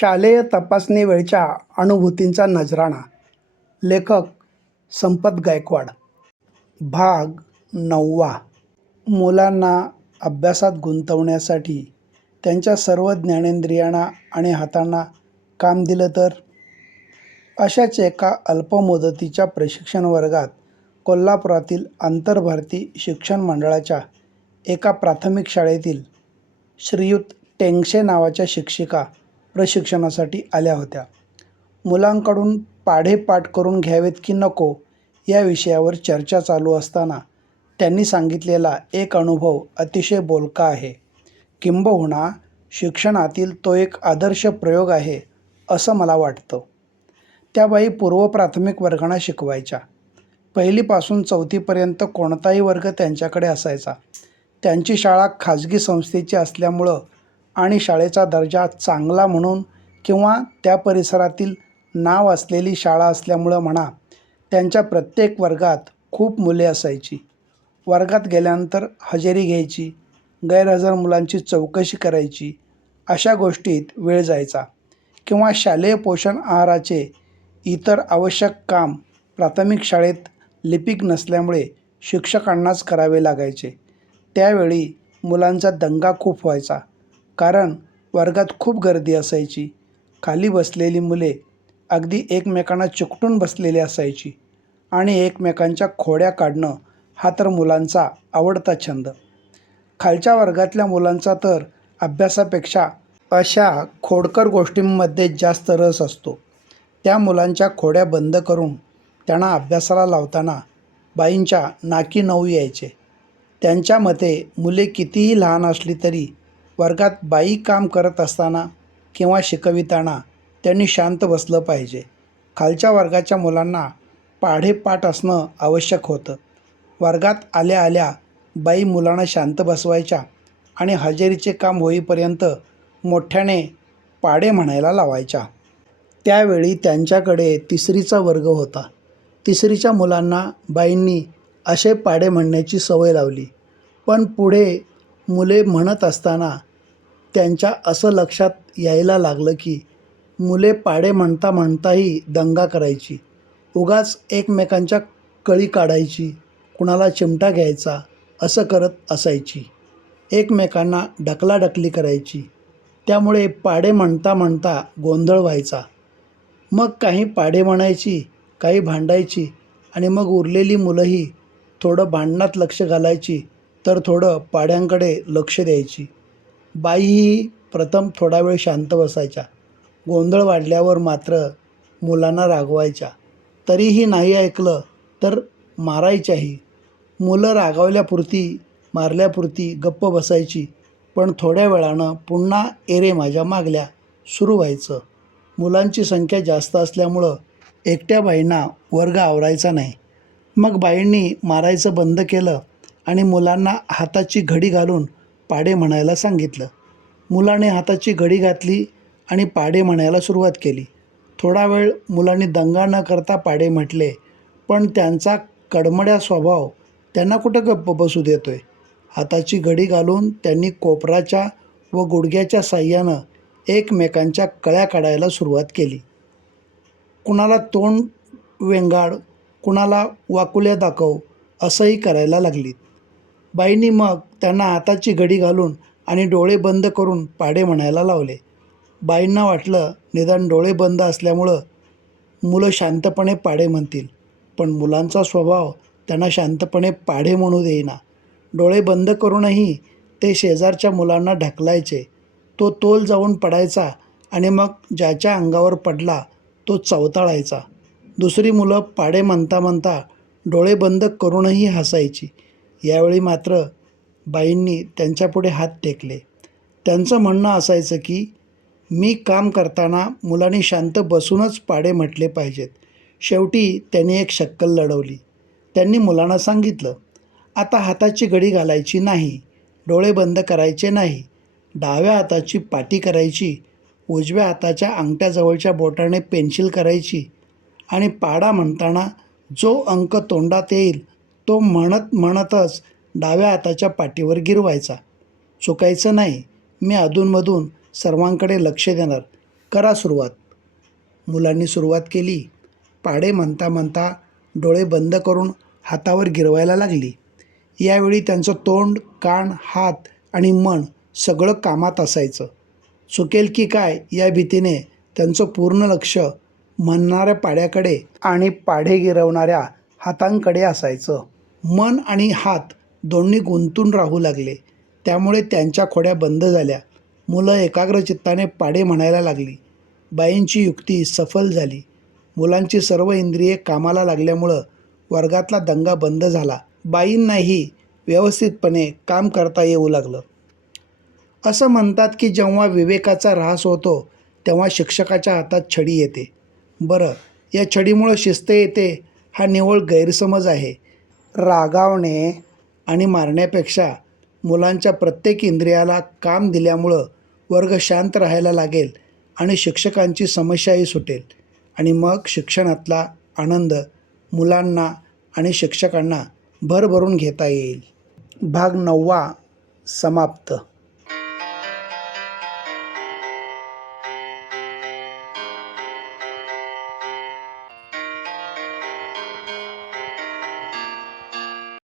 शालेय तपासणी वेळच्या अनुभूतींचा नजराणा. लेखक संपत गायकवाड. भाग नववा. मुलांना अभ्यासात गुंतवण्यासाठी त्यांच्या सर्व ज्ञानेंद्रियांना आणि हातांना काम दिलं तर? अशाच एका अल्पमुदतीच्या प्रशिक्षण वर्गात कोल्हापुरातील आंतरभारती शिक्षण मंडळाच्या एका प्राथमिक शाळेतील श्रीयुत टेंगशे नावाच्या शिक्षिका प्रशिक्षणासाठी आल्या होत्या. मुलांकडून पाढेपाठ करून घ्यावेत की नको या विषयावर चर्चा चालू असताना त्यांनी सांगितलेला एक अनुभव अतिशय बोलका आहे. किंबहुना शिक्षणातील तो एक आदर्श प्रयोग आहे असं मला वाटतं. त्या बाई पूर्व प्राथमिक वर्गांना शिकवायच्या. पहिलीपासून चौथीपर्यंत कोणताही वर्ग त्यांच्याकडे असायचा. त्यांची शाळा खाजगी संस्थेची असल्यामुळं आणि शाळेचा दर्जा चांगला म्हणून किंवा त्या परिसरातील नाव असलेली शाळा असल्यामुळं म्हणा त्यांच्या प्रत्येक वर्गात खूप मुले असायची. वर्गात गेल्यानंतर हजेरी घ्यायची गैरहजर मुलांची चौकशी करायची अशा गोष्टीत वेळ जायचा. किंवा शालेय पोषण आहाराचे इतर आवश्यक काम प्राथमिक शाळेत लिपिक नसल्यामुळे शिक्षकांनाच करावे लागायचे. त्यावेळी मुलांचा दंगा खूप व्हायचा. कारण वर्गात खूप गर्दी असायची. खाली बसलेली मुले अगदी एकमेकांना चिकटून बसलेली असायची आणि एकमेकांच्या खोड्या काढणं हा तर मुलांचा आवडता छंद. खालच्या वर्गातल्या मुलांचा तर अभ्यासापेक्षा अशा खोडकर गोष्टींमध्ये जास्त रस असतो. त्या मुलांच्या खोड्या बंद करून त्यांना अभ्यासाला लावताना बाईंच्या नाकी नऊ यायचे. त्यांच्या मते मुले कितीही लहान असली तरी वर्गात बाई काम करत असताना किंवा शिकविताना त्यांनी शांत बसलं पाहिजे. खालच्या वर्गाच्या मुलांना पाढेपाठ असणं आवश्यक होतं. वर्गात आल्या आल्या बाई मुलांना शांत बसवायच्या आणि हजेरीचे काम होईपर्यंत मोठ्याने पाडे म्हणायला लावायच्या. त्यावेळी त्यांच्याकडे तिसरीचा वर्ग होता. तिसरीच्या मुलांना बाईंनी असे पाडे म्हणण्याची सवय लावली. पण पुढे मुले म्हणत असताना त्यांच्या असं लक्षात यायला लागलं की मुले पाडे म्हणता म्हणताही दंगा करायची. उगाच एकमेकांच्या कळी काढायची कुणाला चिमटा घ्यायचा असं करत असायची. एकमेकांना ढकलाढकली करायची. त्यामुळे पाडे म्हणता म्हणता गोंधळ व्हायचा. मग काही पाडे म्हणायची काही भांडायची आणि मग उरलेली मुलंही थोडं भांडणात लक्ष घालायची तर थोडं पाड्यांकडे लक्ष द्यायची. बाईही प्रथम थोडा वेळ शांत बसायच्या. गोंधळ वाढल्यावर मात्र मुलांना रागवायच्या. तरीही नाही ऐकलं तर मारायच्याही. मुलं रागावल्यापुरती मारल्यापुरती गप्प बसायची. पण थोड्या वेळानं पुन्हा एरे माझ्या मागल्या सुरू व्हायचं. मुलांची संख्या जास्त असल्यामुळं एकट्या बाईंना वर्ग आवरायचा नाही. मग बाईंनी मारायचं बंद केलं आणि मुलांना हाताची घडी घालून पाडे म्हणायला सांगितलं. मुलाने हाताची घडी घातली आणि पाडे म्हणायला सुरुवात केली. थोडा वेळ मुलांनी दंगा न करता पाडे म्हटले पण त्यांचा कडमड्या स्वभाव त्यांना कुठं गप्प बसू देतोय? हाताची घडी घालून त्यांनी कोपराच्या व गुडघ्याच्या साह्यानं एकमेकांच्या कळ्या काढायला सुरुवात केली. कुणाला तोंड वेंगाड कुणाला वाकुल्या दाखव असंही करायला लागलीत. बाईंनी मग त्यांना हाताची घडी घालून आणि डोळे बंद करून पाडे म्हणायला लावले. बाईंना वाटलं निदान डोळे बंद असल्यामुळं मुलं शांतपणे पाडे म्हणतील पण मुलांचा स्वभाव त्यांना शांतपणे पाढे म्हणू देईना. डोळे बंद करूनही ते शेजारच्या मुलांना ढकलायचे. तो तोल जाऊन पडायचा आणि मग ज्याच्या अंगावर पडला तो चवताळायचा. दुसरी मुलं पाडे म्हणता म्हणता डोळे बंद करूनही हसायची. यावेळी मात्र बाईंनी त्यांच्यापुढे हात टेकले. त्यांचं म्हणणं असायचं की मी काम करताना मुलांनी शांत बसूनच पाडे म्हटले पाहिजेत. शेवटी त्यांनी एक शक्कल लढवली. त्यांनी मुलांना सांगितलं आता हाताची घडी घालायची नाही डोळे बंद करायचे नाही डाव्या हाताची पाटी करायची उजव्या हाताच्या अंगठ्याजवळच्या बोटाने पेन्सिल करायची आणि पाडा म्हणताना जो अंक तोंडात येईल तो म्हणत म्हणतच डाव्या हाताच्या पाठीवर गिरवायचा. चुकायचं नाही मी अधूनमधून सर्वांकडे लक्ष देणार. करा सुरुवात. मुलांनी सुरुवात केली. पाढे म्हणता म्हणता डोळे बंद करून हातावर गिरवायला लागली. यावेळी त्यांचं तोंड कान हात आणि मन सगळं कामात असायचं. चुकेल की काय या भीतीने त्यांचं पूर्ण लक्ष म्हणणाऱ्या पाड्याकडे आणि पाढे गिरवणाऱ्या हातांकडे असायचं. मन आणि हात दोन्ही गुंतून राहू लागले. त्यामुळे त्यांच्या खोड्या बंद झाल्या. मुलं एकाग्रचित्ताने पाडे म्हणायला लागली. बाईंची युक्ती सफल झाली. मुलांची सर्व इंद्रिये कामाला लागल्यामुळं वर्गातला दंगा बंद झाला. बाईंनाही व्यवस्थितपणे काम करता येऊ लागलं. असं म्हणतात की जेव्हा विवेकाचा ऱ्हास होतो तेव्हा शिक्षकाच्या हातात छडी येते. बरं या छडीमुळं शिस्त येते हा निव्वळ गैरसमज आहे. रागावणे आणि मारण्यापेक्षा मुलांच्या प्रत्येक इंद्रियाला काम दिल्यामुळं वर्ग शांत राहायला लागेल आणि शिक्षकांची समस्याही सुटेल. आणि मग शिक्षणातला आनंद मुलांना आणि शिक्षकांना भरभरून घेता येईल. भाग नववा समाप्त.